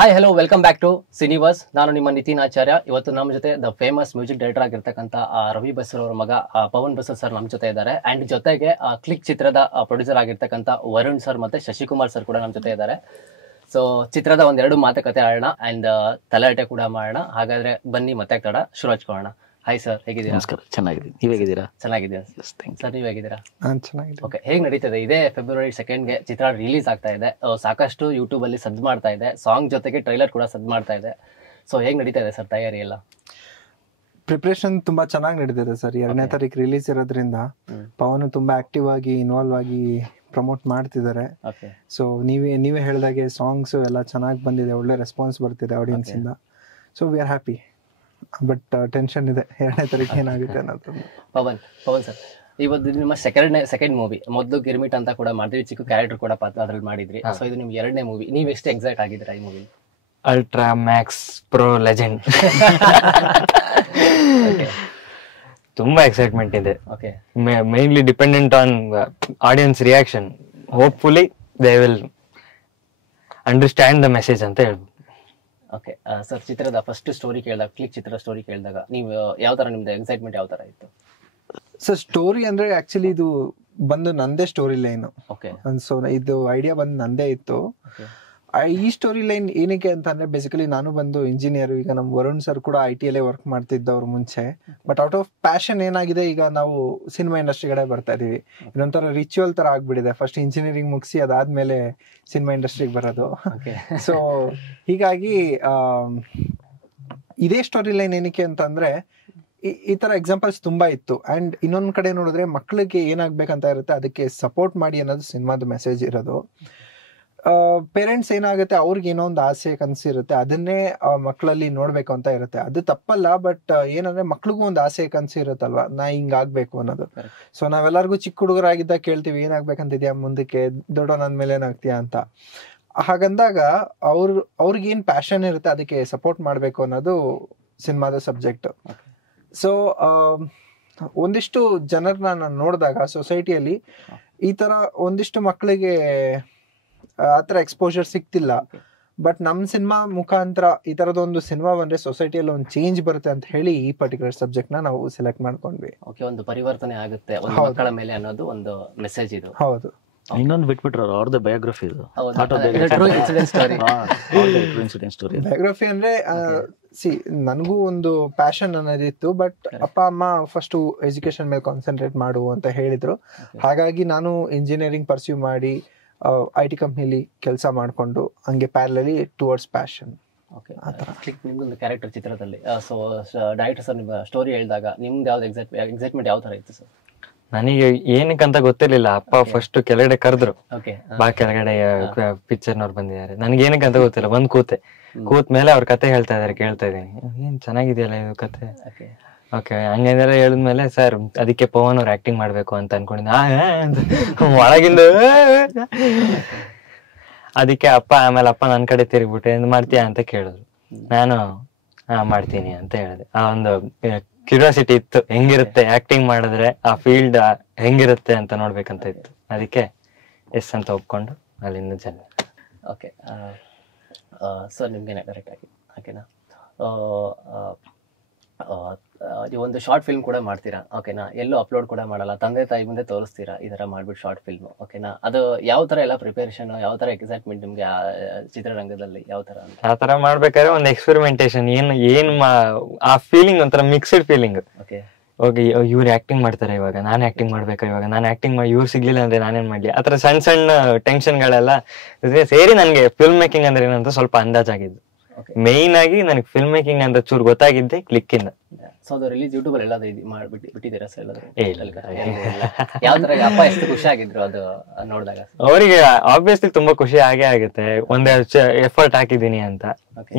Hi hello welcome back to Cineverse. ನಾನು ನಿಮ್ಮ ನಿತಿನ್ ಆಚಾರ್ಯ. ಇವತ್ತು ನಮ್ಮ ಜೊತೆ ದ ಫೇಮಸ್ ಮ್ಯೂಸಿಕ್ ಡೈರೆಕ್ಟರ್ ಆಗಿರ್ತಕ್ಕಂಥ ರವಿ ಬಸ್ರೂರ್ ಅವರ ಮಗ ಪವನ್ ಬಸ್ರೂರ್ ಸರ್ ನಮ್ಮ ಜೊತೆ ಇದ್ದಾರೆ. ಅಂಡ್ ಜೊತೆಗೆ ಕ್ಲಿಕ್ ಚಿತ್ರದ ಪ್ರೊಡ್ಯೂಸರ್ ಆಗಿರ್ತಕ್ಕಂಥ ವರುಣ್ ಸರ್ ಮತ್ತೆ ಶಶಿಕುಮಾರ್ ಸರ್ ಕೂಡ ನಮ್ಮ ಜೊತೆ ಇದ್ದಾರೆ. ಸೊ ಚಿತ್ರದ ಒಂದೆರಡು ಮಾತುಕತೆ ಆಡೋಣ ಅಂಡ್ ತಲಾಟೆ ಕೂಡ ಮಾಡೋಣ. ಹಾಗಾದ್ರೆ ಬನ್ನಿ ಮತ್ತೆ ತಡ ಶುರು ಹಚ್ಕೊಳ್ಳೋಣ. ಹಾಯ್ ಸರ್, ಹೇಗಿದ್ದೀರಾ? ನಮಸ್ಕಾರ, ಚೆನ್ನಾಗಿದ್ದೀನಿ. ನೀವು ಹೇಗಿದ್ದೀರಾ? ಚೆನ್ನಾಗಿದ್ದೀರಾ ಸರ್, ನೀವು ಹೇಗಿದ್ದೀರಾ? ಚೆನ್ನಾಗಿದೆ. ಓಕೆ, ಹೇಗೆ ನಡೀತದೆ? ಇದೇ ಫೆಬ್ರವರಿ 2ಗೆ ಚಿತ್ರ ರಿಲೀಸ್ ಆಗ್ತಾ ಇದೆ. ಸಾಕಷ್ಟು ಯೂಟ್ಯೂಬ್ ಅಲ್ಲಿ ಸದ್ದು ಮಾಡ್ತಾ ಇದೆ, ಸಾಂಗ್ ಜೊತೆಗೆ ಟ್ರೈಲರ್ ಕೂಡ ಸದ್ದು ಮಾಡ್ತಾ ಇದೆ. ಸೊ ಹೇಗೆ ನಡೀತಾ ಇದೆ ಸರ್ ತಯಾರಿ ಎಲ್ಲ? ಪ್ರಿಪ್ರೇಷನ್ ತುಂಬಾ ಚೆನ್ನಾಗಿ ನಡೀತಿದೆ ಸರ್. 2ನೇ ತಾರೀಕು ರಿಲೀಸ್ ಇರೋದ್ರಿಂದ ಪವನ್ ತುಂಬಾ ಆಕ್ಟಿವ್ ಆಗಿ ಇನ್ವಾಲ್ವ್ ಆಗಿ ಪ್ರಮೋಟ್ ಮಾಡ್ತಿದ್ದಾರೆ. ಸೊ ನೀವೇ ಹೇಳಿದಾಗೆ ಸಾಂಗ್ಸ್ ಎಲ್ಲ ಚೆನ್ನಾಗಿ ಬಂದಿದೆ, ಒಳ್ಳೆ ರೆಸ್ಪಾನ್ಸ್ ಬರ್ತಿದೆ ಆಡಿಯನ್ಸ್ ಇಂದ. So we are happy. But tension ಇದೆ 2ನೇ ತಾರೀಕು ಏನಾಗುತ್ತೆ ಅನ್ನೋದು. ಪವನ್ ಸರ್, ಇವತ್ತು ನಿಮ್ಮ ಸೆಕೆಂಡ್ ಮೂವಿ. ಮೊದಲು ಗಿರ್ಮಿಟ್ ಅಂತ ಕೂಡ ಮಾಡಿದ್ರಿ, ಚಿಕ್ಕ ಕ್ಯಾರೆಕ್ಟರ್ ಕೂಡ ಅದ್ರಲ್ಲಿ ಮಾಡಿದ್ರಿ. ಸೊ ಇದು ನಿಮ್ಗೆ 2ನೇ ಮೂವಿ. ನೀವು ಎಷ್ಟು ಎಕ್ಸೈಟ್ ಆಗಿದ್ದೀರಾ ಈ movie? Ultra Max pro legend. ತುಂಬಾ ಎಕ್ಸೈಟ್ಮೆಂಟ್ ಇದೆ. Mainly dependent on audience reaction. Hopefully they will understand the message ಅಂತ ಹೇಳ್ಬೋದು. ಓಕೆ ಸರ್, ಚಿತ್ರದ ಫಸ್ಟ್ ಸ್ಟೋರಿ ಕೇಳಿದಾಗ, ಕ್ಲಿಕ್ ಚಿತ್ರದ ಸ್ಟೋರಿ ಕೇಳಿದಾಗ ನೀವು ಯಾವ ತರ, ನಿಮ್ದು ಎಕ್ಸೈಟ್ಮೆಂಟ್ ಯಾವ ತರ ಇತ್ತು? ಸರ್ ಸ್ಟೋರಿ ಅಂದ್ರೆ ಆಕ್ಚುಲಿ ಇದು ಬಂದು ನಂದೇ ಸ್ಟೋರಿ ಲೈನ್. ಓಕೆ, ಸೊ ಇದು ಐಡಿಯಾ ಬಂದು ನಂದೇ ಇತ್ತು. ಈ ಸ್ಟೋರಿ ಲೈನ್ ಏನಕ್ಕೆ ಅಂತ ಅಂದ್ರೆ, ಬೇಸಿಕಲಿ ನಾನು ಬಂದು ಇಂಜಿನಿಯರ್. ಈಗ ನಮ್ಮ ವರುಣ್ ಸರ್ ಕೂಡ IT ಅಲ್ಲೇ ವರ್ಕ್ ಮಾಡ್ತಿದ್ದವ್ರು ಮುಂಚೆ. ಬಟ್ ಔಟ್ ಆಫ್ ಪ್ಯಾಷನ್ ಏನಾಗಿದೆ, ಈಗ ನಾವು ಸಿನಿಮಾ ಇಂಡಸ್ಟ್ರಿ ಕಡೆ ಬರ್ತಾ ಇದೀವಿ. ಇದೊಂಥರ ರಿಚುವಲ್ ತರ ಆಗ್ಬಿಟ್ಟಿದೆ. ಫಸ್ಟ್ ಇಂಜಿನಿಯರಿಂಗ್ ಮುಗಿಸಿ ಅದಾದ್ಮೇಲೆ ಸಿನಿಮಾ ಇಂಡಸ್ಟ್ರಿಗೆ ಬರೋದು. ಸೊ ಹೀಗಾಗಿ ಇದೇ ಸ್ಟೋರಿ ಲೈನ್ ಏನಕ್ಕೆ ಅಂತ ಅಂದ್ರೆ, ಈ ತರ ಎಕ್ಸಾಂಪಲ್ಸ್ ತುಂಬಾ ಇತ್ತು. ಅಂಡ್ ಇನ್ನೊಂದ್ ಕಡೆ ನೋಡಿದ್ರೆ, ಮಕ್ಳಿಗೆ ಏನಾಗ್ಬೇಕಂತ ಇರುತ್ತೆ ಅದಕ್ಕೆ ಸಪೋರ್ಟ್ ಮಾಡಿ ಅನ್ನೋದು ಸಿನಿಮಾದ ಮೆಸೇಜ್ ಇರೋದು. ಪೇರೆಂಟ್ಸ್ ಏನಾಗುತ್ತೆ, ಅವ್ರಿಗೆ ಏನೋ ಒಂದು ಆಸೆ ಕನಸಿರುತ್ತೆ, ಅದನ್ನೇ ಮಕ್ಕಳಲ್ಲಿ ನೋಡ್ಬೇಕು ಅಂತ ಇರುತ್ತೆ. ಅದು ತಪ್ಪಲ್ಲ. ಬಟ್ ಏನಂದ್ರೆ, ಮಕ್ಳಿಗೂ ಒಂದು ಆಸೆ ಕನಸು ಇರುತ್ತಲ್ವಾ, ನಾ ಹಿಂಗ್ ಆಗ್ಬೇಕು ಅನ್ನೋದು. ಸೊ ನಾವೆಲ್ಲರಿಗೂ ಚಿಕ್ಕ ಹುಡುಗರಾಗಿದ್ದಾಗ ಕೇಳ್ತೀವಿ, ಏನಾಗ್ಬೇಕಂತಿದ್ಯಾ ಮುಂದಕ್ಕೆ, ದೊಡ್ಡವನಾದ್ಮೇಲೆ ಏನಾಗ್ತೀಯಾ ಅಂತ. ಹಾಗಂದಾಗ ಅವ್ರಿಗೆ ಏನ್ ಪ್ಯಾಷನ್ ಇರುತ್ತೆ ಅದಕ್ಕೆ ಸಪೋರ್ಟ್ ಮಾಡ್ಬೇಕು ಅನ್ನೋದು ಸಿನಿಮಾದ ಸಬ್ಜೆಕ್ಟ್. ಸೊ ಒಂದಿಷ್ಟು ಜನರನ್ನ ನಾನು ನೋಡಿದಾಗ ಸೊಸೈಟಿಯಲ್ಲಿ ಈ ತರ ಒಂದಿಷ್ಟು ಮಕ್ಕಳಿಗೆ ಆತರ ಎಕ್ಸ್ಪೋಜರ್ ಸಿಗ್ತಿಲ್ಲ. ಬಟ್ ನಮ್ ಸಿನಿಮಾ ಮುಖಾಂತರ ಈ ತರದೊಂದು ಸಿನಿಮಾ ಬಂದ್ರೆ ಸೊಸೈಟಿಯಲ್ಲಿ ಒಂದು ಚೇಂಜ್ ಬರುತ್ತೆ ಅಂತ ಹೇಳಿ ಈ ಪರ್ಟಿಕ್ಯುಲರ್ ಸಬ್ಜೆಕ್ಟ್ ನ ನಾವು ಸೆಲೆಕ್ಟ್ ಮಾಡ್ಕೊಂಡ್ವಿ. ಓಕೆ, ಒಂದು ಪರಿವರ್ತನೆ ಆಗುತ್ತೆ ಮಕ್ಕಳ ಮೇಲೆ ಅನ್ನೋದು ಒಂದು ಮೆಸೇಜ್ ಇದು. ಹೌದು. ಇನ್ನೊಂದು ಬಿಟ್ಬಿಟ್ರ ಅವ್ರದ್ದು ಬಯೋಗ್ರಫಿ. ಇದು ಬಯೋಗ್ರಫಿ ಅಂದ್ರೆ ನನಗೂ ಒಂದು ಪ್ಯಾಷನ್ ಅನ್ನೋದಿತ್ತು. ಬಟ್ ಅಪ್ಪ ಅಮ್ಮ ಫಸ್ಟ್ ಎಜುಕೇಶನ್ ಮೇಲೆ ಕಾನ್ಸಂಟ್ರೇಟ್ ಮಾಡು ಅಂತ ಹೇಳಿದ್ರು. ಹಾಗಾಗಿ ನಾನು ಇಂಜಿನಿಯರಿಂಗ್ ಪರ್ಸ್ಯೂ ಮಾಡಿ IT ಕಂಪ್ನಿಲಿ ಕೆಲಸ ಮಾಡ್ಕೊಂಡು ಹಂಗೆ ಪ್ಯಾರಲಲಿ ಟುವರ್ಡ್ಸ್ ಪ್ಯಾಷನ್. ನಿಮ್ದೊಂದು ಕ್ಯಾರೆಕ್ಟರ್ ಚಿತ್ರದಲ್ಲಿ, ಸೊ ಡೈರೆಕ್ಟರ್ ಸರ್ ನಿಮ್ಮ ಸ್ಟೋರಿ ಹೇಳಿದಾಗ ನಿಮ್ದು ಯಾವ್ದು ಎಕ್ಸೈಟ್ಮೆಂಟ್ ಯಾವ ತರ ಇತ್ತು ಸರ್? ನನಗೆ ಏನಕ್ಕಂತ ಗೊತ್ತಿರ್ಲಿಲ್ಲ. ಅಪ್ಪ ಫಸ್ಟ್ ಕೆಳಗಡೆ ಕರೆದ್ರು, ಬಾ ಕೆಳಗಡೆ ಪಿಕ್ಚರ್ನವ್ರು ಬಂದಿದ್ದಾರೆ. ನನಗೆ ಏನಕ್ಕಂತ ಗೊತ್ತಿಲ್ಲ. ಕೂತ್ ಮೇಲೆ ಅವ್ರ ಕತೆ ಹೇಳ್ತಾ ಇದಾರೆ, ಕೇಳ್ತಾ ಇದೀನಿ. ಏನ್ ಚೆನ್ನಾಗಿದೆಯಲ್ಲ ಇದು ಕತೆ. ಓಕೆ, ಹಂಗೇನೆಲ್ಲ ಹೇಳಿದ್ಮೇಲೆ ಸರ್ ಅದಕ್ಕೆ ಪವನ್ ಅವ್ರು ಆಕ್ಟಿಂಗ್ ಮಾಡ್ಬೇಕು ಅಂತ ಅನ್ಕೊಂಡಿದ್ದೆ ಒಳಗಿಂದ. ಅದಕ್ಕೆ ಆಮೇಲೆ ಅಪ್ಪ ನನ್ ಕಡೆ ತಿರುಗ್ಬಿಟ್ಟು ಏನ್ ಮಾಡ್ತೀಯಾ ಅಂತ ಕೇಳಿದ್ರು. ನಾನು ಮಾಡ್ತೀನಿ ಅಂತ ಹೇಳಿದೆ. ಆ ಒಂದು ಕ್ಯೂರಿಯಾಸಿಟಿ ಇತ್ತು, ಹೆಂಗಿರುತ್ತೆ ಆಕ್ಟಿಂಗ್ ಮಾಡಿದ್ರೆ, ಆ ಫೀಲ್ಡ್ ಹೆಂಗಿರುತ್ತೆ ಅಂತ ನೋಡ್ಬೇಕಂತ ಇತ್ತು. ಅದಕ್ಕೆ ಎಸ್ ಅಂತ ಒಪ್ಕೊಂಡು ಅಲ್ಲಿಂದ ಜನ. ಓಕೆ ಸರ್, ನಿಮ್ಗೆ ಡೈರೆಕ್ಟ್ ಆಗಿ ಓಕೆನಾ, ಒಂದು ಶಾರ್ಟ್ ಫಿಲ್ಮ್ ಕೂಡ ಮಾಡ್ತೀರಾ ಓಕೆನಾ, ಎಲ್ಲೂ ಅಪ್ಲೋಡ್ ಕೂಡ ಮಾಡಲ್ಲ, ತಂದೆ ತಾಯಿ ಮುಂದೆ ತೋರಿಸ್ತೀರಾ ಈ ತರ ಮಾಡ್ಬಿಟ್ಟು ಶಾರ್ಟ್ ಫಿಲ್ಮ್ ಓಕೆನಾ. ಅದು ಯಾವ ತರ ಎಲ್ಲ ಪ್ರಿಪರೇಷನ್, ಯಾವ ತರ ಎಕ್ಸೈಟ್ಮೆಂಟ್ ನಿಮ್ಗೆ ಚಿತ್ರರಂಗದಲ್ಲಿ ಯಾವ ತರ? ಆ ತರ ಮಾಡ್ಬೇಕಾದ್ರೆ ಒಂದು ಎಕ್ಸ್ಪೆರಿಮೆಂಟೇಶನ್, ಆ ಫೀಲಿಂಗ್ ಒಂಥರ ಮಿಕ್ಸ್ಡ್ ಫೀಲಿಂಗ್. ಓಕೆ, ಇವ್ರು ಆಕ್ಟಿಂಗ್ ಮಾಡ್ತಾರೆ, ಇವಾಗ ನಾನು ಆಕ್ಟಿಂಗ್ ಮಾಡ್ಬೇಕಾ, ಇವಾಗ ನಾನು ಆಕ್ಟಿಂಗ್ ಮಾಡಿ ಇವ್ರು ಸಿಗ್ಲಿಲ್ಲ ಅಂದ್ರೆ ನಾನೇನ್ ಮಾಡ್ಲಿ, ಆತರ ಸಣ್ಣ ಸಣ್ಣ ಟೆನ್ಷನ್ಗಳೆಲ್ಲ ಸೇರಿ ನನ್ಗೆ ಫಿಲ್ಮ್ ಮೇಕಿಂಗ್ ಅಂದ್ರೆ ಏನಂತ ಸ್ವಲ್ಪ ಅಂದಾಜಾಗಿದ್ದು. ಮೇನ್ ಆಗಿ ನನಗೆ ಫಿಲ್ಮ್ ಮೇಕಿಂಗ್ ಅಂತ ಚೂರು ಗೊತ್ತಾಗಿದ್ದೆ ಕ್ಲಿಕ್ ಇಂದ. ಸೊ ಅದು ರಿಲೀಸ್ ಯೂಟ್ಯೂಬ್ ಅಲ್ಲಿ ಎಲ್ಲಾದ್ರೂ ಬಿಟ್ಟಿದ್ದೀರಾ ಸರ್? ಯಾವ ತರ ಅಪ್ಪ ಎಷ್ಟು ಖುಷಿ ಆಗಿದ್ರು ಅದು ನೋಡಿದಾಗ? ಅವರಿಗೆ ಆಬ್ವಿಯಸ್ಲಿ ತುಂಬಾ ಖುಷಿ ಆಗೇ ಆಗುತ್ತೆ. ಒಂದೇ ಎಫರ್ಟ್ ಹಾಕಿದೀನಿ ಅಂತ,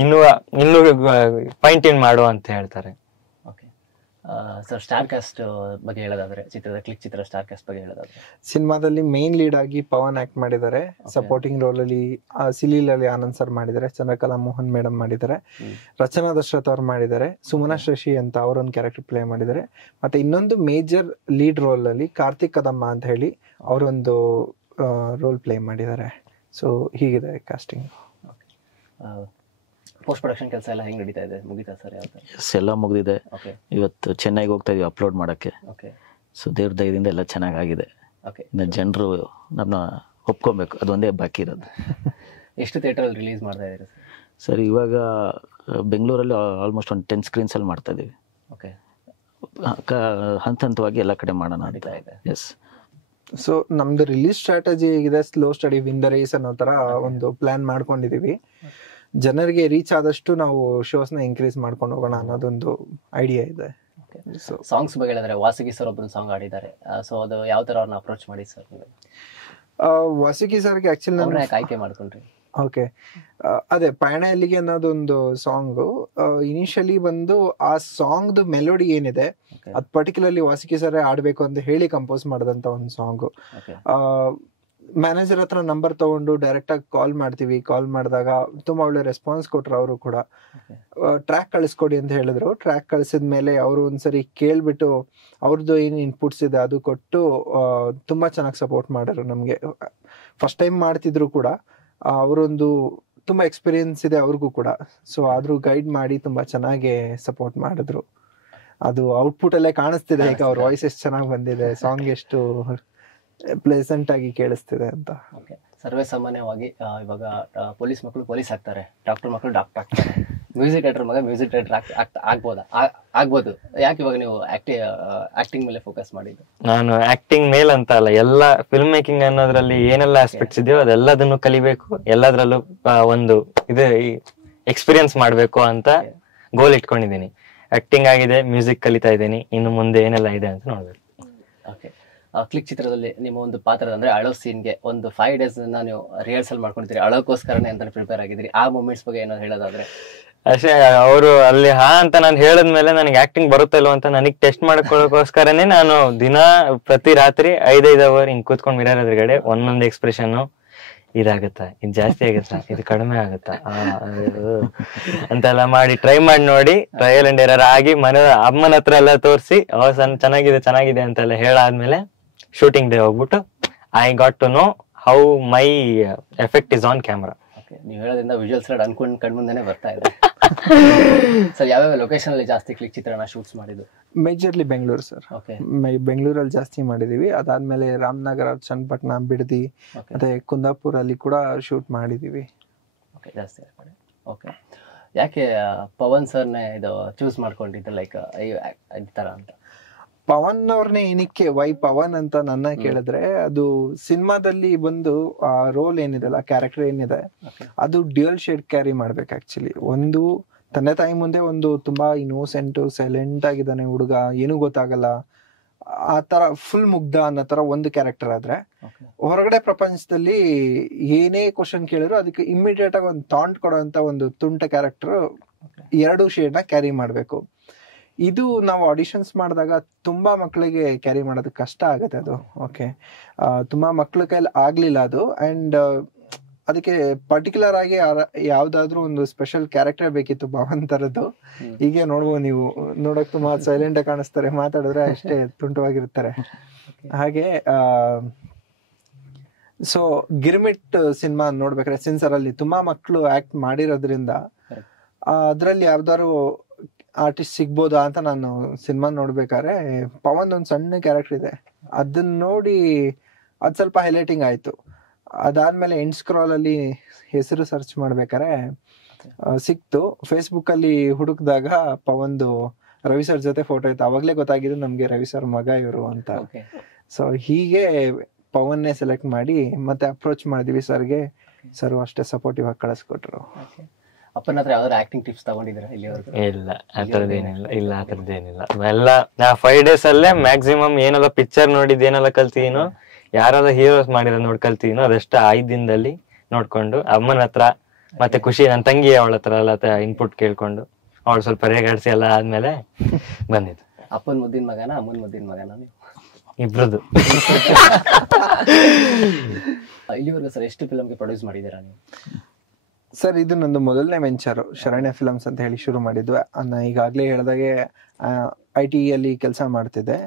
ಇನ್ನು ಫೈನ್ ಟ್ಯೂನ್ ಮಾಡು ಅಂತ ಹೇಳ್ತಾರೆ. ಸರ್ ಸ್ಟಾರ್ ಕಾಸ್ಟ್ ಬಗ್ಗೆ ಹೇಳೋದಾದ್ರೆ, ಕ್ಲಿಕ್ ಚಿತ್ರ ಸ್ಟಾರ್ ಕಾಸ್ಟ್ ಬಗ್ಗೆ ಹೇಳೋದಾದ್ರೆ, ಸಿನಿಮಾದಲ್ಲಿ ಮೇನ್ ಲೀಡ್ ಆಗಿ ಪವನ್ ಆಕ್ಟ್ ಮಾಡಿದ್ದಾರೆ. ಸಪೋರ್ಟಿಂಗ್ ರೋಲ್ ಅಲ್ಲಿ ಸಿಲೀಲಲ್ಲಿ ಆನಂದ್ ಸರ್ ಮಾಡಿದ್ದಾರೆ, ಚಂದ್ರಕಲಾ ಮೋಹನ್ ಮೇಡಮ್ ಮಾಡಿದ್ದಾರೆ, ರಚನಾ ದಶರಥ್ ಅವ್ರು ಮಾಡಿದ್ದಾರೆ, ಸುಮನಾ ಶಶಿ ಅಂತ ಅವರೊಂದು ಕ್ಯಾರೆಕ್ಟರ್ ಪ್ಲೇ ಮಾಡಿದ್ದಾರೆ. ಮತ್ತೆ ಇನ್ನೊಂದು ಮೇಜರ್ ಲೀಡ್ ರೋಲ್ ಅಲ್ಲಿ ಕಾರ್ತಿಕ್ ಕದಮ್ಮ ಅಂತ ಹೇಳಿ ಅವರೊಂದು ರೋಲ್ ಪ್ಲೇ ಮಾಡಿದ್ದಾರೆ. ಸೊ ಹೀಗಿದೆ ಕಾಸ್ಟಿಂಗ್. ಪೋಸ್ಟ್ ಪ್ರೊಡಕ್ಷನ್ ಕೆಲಸ ಎಲ್ಲ ಹೆಂಗ್ ನಡೀತಾ ಇದೆ, ಮುಗಿತಾ ಸರ್? ಯಾವ ಥರ? ಎಸ್, ಎಲ್ಲ ಮುಗಿದಿದೆ. ಓಕೆ ಇವತ್ತು ಚೆನ್ನೈಗೆ ಹೋಗ್ತಾ ಇದೀವಿ ಅಪ್ಲೋಡ್ ಮಾಡೋಕ್ಕೆ. ಓಕೆ ಸೊ ದೇವ್ರ ದಯದಿಂದ ಎಲ್ಲ ಚೆನ್ನಾಗಾಗಿದೆ. ಓಕೆ. ಇನ್ನು ಜನರು ನಮ್ಮನ್ನ ಒಪ್ಕೊಬೇಕು, ಅದೊಂದೇ ಬಾಕಿ ಇರೋದು. ಎಷ್ಟು ಥಿಯೇಟ್ರಲ್ಲಿ ರಿಲೀಸ್ ಮಾಡ್ತಾ ಇದ್ದೀರಿ ಸರ್? ಸರ್ ಇವಾಗ ಬೆಂಗಳೂರಲ್ಲಿ ಆಲ್ಮೋಸ್ಟ್ ಒಂದು 10 ಸ್ಕ್ರೀನ್ಸಲ್ಲಿ ಮಾಡ್ತಾ ಇದ್ದೀವಿ. ಓಕೆ. ಹಂತ ಹಂತವಾಗಿ ಎಲ್ಲ ಕಡೆ ಮಾಡೋಣ ನಡೀತಾ ಅಂತ. ಇದೆ. ಎಸ್. ಸೊ ನಮ್ದು ರಿಲೀಸ್ ಸ್ಟ್ರಾಟಜಿ ಹೇಗಿದೆ, slow steady win the race ಅನ್ನೋ ತರ ಒಂದು ಪ್ಲಾನ್ ಮಾಡ್ಕೊಂಡಿದೀವಿ. ಜನರಿಗೆ ರೀಚ್ ಆದಷ್ಟು ನಾವು ಶೋಸ್ನ ಇನ್ಕ್ರೀಸ್ ಮಾಡ್ಕೊಂಡು ಹೋಗೋಣ ಅನ್ನೋದೊಂದು ಐಡಿಯಾ ಇದೆ. ಸೊ ಸಾಂಗ್ಸ್ ಬಗ್ಗೆ ಹೇಳಿದ್ರೆ ವಾಸುಗಿ ಸರ್ ಒಬ್ಬರು ಸಾಂಗ್ ಆಡಿದ್ದಾರೆ. ಸೊ ಅದು ಯಾವ ತರ ಅವ್ರನ್ನ ಅಪ್ರೋಚ್ ಮಾಡಿ ಸರ್? ವಾಸುಕಿ ಸರ್ಗೆ ಆಕ್ಚುಲಿ ನಾನು ಆಯ್ಕೆ ಮಾಡ್ಕೊಂಡ್ರಿ? ಓಕೆ, ಅದೇ ಪಯಣ ಎಲ್ಲಿಗೆ ಅನ್ನೋದೊಂದು ಸಾಂಗ್ ಇನಿಷಿಯಲಿ ಬಂದು ಆ ಸಾಂಗ್ದು ಮೆಲೋಡಿ ಏನಿದೆ ಅದ್ ಪರ್ಟಿಕ್ಯುಲರ್ಲಿ ವಾಸುಕಿ ಸರ್ ಆಡ್ಬೇಕು ಅಂತ ಹೇಳಿ ಕಂಪೋಸ್ ಮಾಡಿದಂತ ಒಂದು ಸಾಂಗ್. ಮ್ಯಾನೇಜರ್ ಹತ್ರ ನಂಬರ್ ತಗೊಂಡು ಡೈರೆಕ್ಟ್ ಆಗಿ ಕಾಲ್ ಮಾಡ್ತೀವಿ. ಕಾಲ್ ಮಾಡಿದಾಗ ತುಂಬಾ ಒಳ್ಳೆ ರೆಸ್ಪಾನ್ಸ್ ಕೊಟ್ರು. ಅವರು ಕೂಡ ಟ್ರ್ಯಾಕ್ ಕಳಿಸ್ಕೊಡಿ ಅಂತ ಹೇಳಿದ್ರು. ಟ್ರ್ಯಾಕ್ ಕಳಿಸಿದ್ಮೇಲೆ ಅವರು ಒಂದ್ಸರಿ ಕೇಳ್ಬಿಟ್ಟು ಅವ್ರದ್ದು ಏನ್ ಇನ್ಪುಟ್ಸ್ ಇದೆ ಅದು ಕೊಟ್ಟು ತುಂಬಾ ಚೆನ್ನಾಗಿ ಸಪೋರ್ಟ್ ಮಾಡಿದ್ರು ನಮ್ಗೆ. ಫಸ್ಟ್ ಟೈಮ್ ಮಾಡ್ತಿದ್ರು ಕೂಡ ಅವರೊಂದು ತುಂಬಾ ಎಕ್ಸ್ಪೀರಿಯನ್ಸ್ ಇದೆ ಅವ್ರಿಗೂ ಕೂಡ. ಸೊ ಆದ್ರೂ ಗೈಡ್ ಮಾಡಿ ತುಂಬಾ ಚೆನ್ನಾಗಿ ಸಪೋರ್ಟ್ ಮಾಡಿದ್ರು. ಅದು ಔಟ್ಪುಟ್ ಅಲ್ಲೇ ಕಾಣಿಸ್ತಿದೆ ಈಗ ಅವ್ರ ವಾಯ್ಸ್ ಎಷ್ಟು ಚೆನ್ನಾಗಿ ಬಂದಿದೆ, ಸಾಂಗ್ ಎಷ್ಟು ಪ್ಲೇಸೆಂಟ್ ಆಗಿ ಕೇಳಿಸ್ತಿದೆ ಅಂತ. ಸರ್ವೇ ಸಾಮಾನ್ಯವಾಗಿ ಇವಾಗ ಪೊಲೀಸ್ ಮಕ್ಕಳು ಪೊಲೀಸ್ ಆಗ್ತಾರೆ, ಡಾಕ್ಟರ್ ಮಕ್ಕಳು ಡಾಕ್ಟರ್ ಆಗ್ತಾರೆ, ಮ್ಯೂಸಿಕ್ ಡೈರೆಕ್ಟರ್ ಮಗ ಮ್ಯೂಸಿಕ್ ಡೈರೆಕ್ಟರ್ ಆಗ್ಬೋದು. ಯಾಕೆ ಇವಾಗ ನೀವು ಆಕ್ಟಿಂಗ್ ಮೇಲೆ ಫೋಕಸ್ ಮಾಡಿದ್ದು? ನಾನು ಆಕ್ಟಿಂಗ್ ಮೇಲೆ ಅಂತ ಅಲ್ಲ, ಎಲ್ಲ ಫಿಲ್ಮ್ ಮೇಕಿಂಗ್ ಅನ್ನೋದ್ರಲ್ಲಿ ಏನೆಲ್ಲ ಆಸ್ಪೆಕ್ಟ್ಸ್ ಇದೆಯೋ ಅದೆಲ್ಲದನ್ನು ಕಲಿಬೇಕು, ಎಲ್ಲದ್ರಲ್ಲೂ ಒಂದು ಇದು ಎಕ್ಸ್ಪೀರಿಯನ್ಸ್ ಮಾಡ್ಬೇಕು ಅಂತ ಗೋಲ್ ಇಟ್ಕೊಂಡಿದ್ದೀನಿ. ಆಕ್ಟಿಂಗ್ ಆಗಿದೆ, ಮ್ಯೂಸಿಕ್ ಕಲಿತಾ ಇದ್ದೀನಿ, ಇನ್ನು ಮುಂದೆ ಏನೆಲ್ಲ ಇದೆ ಅಂತ ನೋಡ್ಬೇಕು. ಓಕೆ. ಕ್ಲಿಕ್ ಚಿತ್ರದಲ್ಲಿ ನಿಮ್ಮ ಒಂದು ಪಾತ್ರದ ಅಂದ್ರೆ ಅಳೋ ಸೀನ್ಗೆ ಒಂದು 5 days ನೀವು ರಿಹರ್ಸಲ್ ಮಾಡ್ಕೊಂಡಿದ್ದೀರಿ, ಅಳೋಕ್ಕೋಸ್ಕರನೇ ಅಂತ ಪ್ರಿಪೇರ್ ಆಗಿದ್ದೀರಿ. ಆ ಮೂಮೆಂಟ್ಸ್ ಬಗ್ಗೆ ಏನಾದ್ರು ಹೇಳೋದಾದ್ರೆ? ಅಷ್ಟೇ, ಅವರು ಅಲ್ಲಿ ಹಾ ಅಂತ ನಾನು ಹೇಳಿದ್ಮೇಲೆ ನನಗೆ ಆಕ್ಟಿಂಗ್ ಬರುತ್ತೋ ಇಲ್ವೋ ಅಂತ ನನಗೆ ಟೆಸ್ಟ್ ಮಾಡ್ಕೊಳ್ಳೋಕೋಸ್ಕರನೇ ನಾನು ಪ್ರತಿ ರಾತ್ರಿ 5 ಅವರ್ ಹಿಂಗ್ ಕೂತ್ಕೊಂಡು ಮಿರರ್ ಎದುರುಗಡೆ ಒಂದೊಂದು ಎಕ್ಸ್ಪ್ರೆಷನ್, ಇದಾಗತ್ತಾ, ಇದು ಜಾಸ್ತಿ ಆಗತ್ತಾ, ಇದು ಕಡಿಮೆ ಆಗತ್ತಾ ಅಂತೆಲ್ಲ ಮಾಡಿ ಟ್ರೈ ಮಾಡಿ ನೋಡಿ, ಟ್ರಯಲ್ ಅಂಡ್ ಎರರ್ ಆಗಿ ಅಮ್ಮನ ಹತ್ರ ಎಲ್ಲ ತೋರಿಸಿ ಚೆನ್ನಾಗಿದೆ ಅಂತೆಲ್ಲ ಹೇಳಾದ್ಮೇಲೆ ಶೂಟಿಂಗ್ ಡೇ ಹೋಗ್ಬಿಟ್ಟು I got to know how my effect is on camera. ನೀವು ಹೇಳೋದ್ರಿಂದ ವಿಜುವಲ್ಸ್ ಅನ್ಕೊಂಡ್ ಕಣ್ಮುಂದೆನೆ ಬರ್ತಾ ಇದೆ. ಸರ್ ಯಾವ್ಯಾವ ಲೊಕೇಶನ್ ಅಲ್ಲಿ ಜಾಸ್ತಿ ಕ್ಲಿಕ್ ಚಿತ್ರನ ಶೂಟ್ಸ್ ಮಾಡಿದ್ದು? Majorly Bengaluru sir. ಬೆಂಗಳೂರಲ್ಲಿ ಜಾಸ್ತಿ ಮಾಡಿದೀವಿ. ಅದಾದ್ಮೇಲೆ ರಾಮನಗರ, ಚನ್ನಪಟ್ಟಣ, ಬಿಡದಿ ಮತ್ತೆ ಕುಂದಾಪುರ ಅಲ್ಲಿ ಕೂಡ ಶೂಟ್ ಮಾಡಿದೀವಿ. ಜಾಸ್ತಿ. ಓಕೆ. ಯಾಕೆ ಪವನ್ ಸರ್ನೇ ಇದು ಚೂಸ್ ಮಾಡ್ಕೊಂಡಿದ್ದು, ಲೈಕ್ ಈ ತರ ಅಂತ? ಪವನ್ ಅವ್ರನ್ನೇ ಏನಕ್ಕೆ ವೈ ಪವನ್ ಅಂತ ನನ್ನ ಕೇಳಿದ್ರೆ, ಅದು ಸಿನಿಮಾದಲ್ಲಿ ಬಂದು ಆ ರೋಲ್ ಏನಿದೆ ಅಲ್ಲ, ಕ್ಯಾರೆಕ್ಟರ್ ಏನಿದೆ ಅದು ಡ್ಯುಯಲ್ ಶೇಡ್ ಕ್ಯಾರಿ ಮಾಡ್ಬೇಕು. ಆಕ್ಚುಲಿ ಒಂದು ತಂದೆ ತಾಯಿ ಮುಂದೆ ಒಂದು ತುಂಬಾ ಇನ್ನೋಸೆಂಟ್ ಸೈಲೆಂಟ್ ಆಗಿದ್ದಾನೆ ಹುಡುಗ, ಏನೂ ಗೊತ್ತಾಗಲ್ಲ, ಆ ತರ ಫುಲ್ ಮುಗ್ಧ ಅನ್ನೋ ತರ ಒಂದು ಕ್ಯಾರೆಕ್ಟರ್ ಆದ್ರೆ, ಹೊರಗಡೆ ಪ್ರಪಂಚದಲ್ಲಿ ಏನೇ ಕ್ವಶನ್ ಕೇಳಿದ್ರು ಅದಕ್ಕೆ ಇಮ್ಮಿಡಿಯೇಟ್ ಆಗಿ ಒಂದು ಥಾಂಟ್ ಕೊಡುವಂತ ಒಂದು ತುಂಟ ಕ್ಯಾರೆಕ್ಟರ್ 2 ಶೇಡ್ ನ ಕ್ಯಾರಿ ಮಾಡ್ಬೇಕು. ಇದು ನಾವು ಆಡಿಷನ್ಸ್ ಮಾಡಿದಾಗ ತುಂಬಾ ಮಕ್ಕಳಿಗೆ ಕ್ಯಾರಿ ಮಾಡೋದಕ್ಕೆ ಕಷ್ಟ ಆಗುತ್ತೆ ಅದು. ಓಕೆ, ತುಂಬಾ ಮಕ್ಳ ಕೈಲಿ ಆಗ್ಲಿಲ್ಲ ಅದು. ಅಂಡ್ ಅದಕ್ಕೆ ಪರ್ಟಿಕ್ಯುಲರ್ ಆಗಿ ಯಾವ್ದಾದ್ರು ಒಂದು ಸ್ಪೆಷಲ್ ಕ್ಯಾರೆಕ್ಟರ್ ಬೇಕಿತ್ತು ಪವನ್ ತರದ್ದು. ಹೀಗೆ ನೋಡ್ಬೋದು, ನೀವು ನೋಡಕ್ ತುಂಬಾ ಸೈಲೆಂಟ್ ಆಗಿ ಕಾಣಿಸ್ತಾರೆ, ಮಾತಾಡಿದ್ರೆ ಅಷ್ಟೇ ತುಂಟವಾಗಿರ್ತಾರೆ. ಹಾಗೆ ಸೊ ಗಿರ್ಮಿಟ್ ಸಿನಿಮಾ ನೋಡ್ಬೇಕಾದ್ರೆ ಸಿನ್ಸರ್ ಅಲ್ಲಿ ತುಂಬಾ ಮಕ್ಕಳು ಆಕ್ಟ್ ಮಾಡಿರೋದ್ರಿಂದ ಅದ್ರಲ್ಲಿ ಯಾವ್ದಾದ್ರು ಆರ್ಟಿಸ್ಟ್ ಸಿಗ್ಬೋದಾ ಅಂತ ನಾನು ಸಿನಿಮಾ ನೋಡ್ಬೇಕಾದ್ರೆ ಪವನ್ ಒಂದ್ ಸಣ್ಣ ಕ್ಯಾರೆಕ್ಟರ್ ಇದೆ, ಅದನ್ನ ನೋಡಿ ಅದ್ ಸ್ವಲ್ಪ ಹೈಲೈಟಿಂಗ್ ಆಯ್ತು. ಅದಾದ್ಮೇಲೆ ಎಂಡ್ ಸ್ಕ್ರಾಲ್ ಅಲ್ಲಿ ಹೆಸರು ಸರ್ಚ್ ಮಾಡ್ಬೇಕಾರೆ ಸಿಕ್ತು. ಫೇಸ್ಬುಕ್ ಅಲ್ಲಿ ಹುಡುಕ್ದಾಗ ಪವನ್ದು ರವಿ ಸರ್ ಜೊತೆ ಫೋಟೋ ಇತ್ತು. ಅವಾಗ್ಲೇ ಗೊತ್ತಾಗಿದ್ದು ನಮ್ಗೆ ರವಿ ಸರ್ ಮಗ ಇವರು ಅಂತ. ಸೊ ಹೀಗೆ ಪವನ್ನೇ ಸೆಲೆಕ್ಟ್ ಮಾಡಿ ಮತ್ತೆ ಅಪ್ರೋಚ್ ಮಾಡಿದ್ವಿ ಸರ್ಗೆ. ಸರ್ ಅಷ್ಟೇ ಸಪೋರ್ಟಿವ್ ಆಗಿ ಕಳಿಸ್ಕೊಟ್ರು. ಅಪ್ಪನ ಹತ್ರ ಯಾವ್ದಾದ್ರು ಆಕ್ಟಿಂಗ್ ಟಿಪ್ಸ್ ತಗೊಂಡಿದ್ದೀರಾ ಇಲ್ಲಿವರೆಗೂ? ಇಲ್ಲ, ಆ ಥರದ್ದೇನಿಲ್ಲ. ಎಲ್ಲ 5 days ಅಲ್ಲೇ ಮ್ಯಾಕ್ಸಿಮಮ್ ಏನೆಲ್ಲ ಪಿಕ್ಚರ್ ನೋಡಿದ್ ಏನೆಲ್ಲ ಕಲ್ತಿದೀನೋ, ಯಾರೆಲ್ಲ ಹೀರೋಸ್ ಮಾಡಿರೋದ್ ನೋಡ್ ಕಲ್ತಿದೀನೋ ಅದೆಷ್ಟ 5 ದಿನದಲ್ಲಿ ನೋಡ್ಕೊಂಡು ಅಮ್ಮನ ಹತ್ರ ಮತ್ತೆ ಖುಷಿ ನನ್ನ ತಂಗಿ ಅವಳ ಹತ್ರ ಎಲ್ಲ ಇನ್ಪುಟ್ ಕೇಳ್ಕೊಂಡು ಅವಳು ಸ್ವಲ್ಪ ರೇಗಾಡ್ಸಿ ಎಲ್ಲ ಆದ್ಮೇಲೆ ಬಂದಿದ್ದು. ಅಪ್ಪನ ಮುದ್ದಿನ ಮಗನ ಅಮ್ಮನ ಮುದ್ದಿನ ಮಗನ ನೀವು? ಇಬ್ರದ್ದು. ಇಲ್ಲಿವರೆಗೂ ಸರ್ ಎಷ್ಟು ಫಿಲ್ಮ್ಗೆ ಪ್ರೊಡ್ಯೂಸ್ ಮಾಡಿದ್ದೀರಾ ನೀವು? ಸರ್ ಇದು ನಂದು ಮೊದಲನೇ ವೆಂಚರ್, ಶರಣ್ಯ ಫಿಲಮ್ಸ್ ಅಂತ ಹೇಳಿ ಶುರು ಮಾಡಿದ್ದು. ಈಗಾಗಲೇ ಹೇಳಿದಾಗೆ IT ಅಲ್ಲಿ ಕೆಲಸ ಮಾಡ್ತಿದ್ದೆ.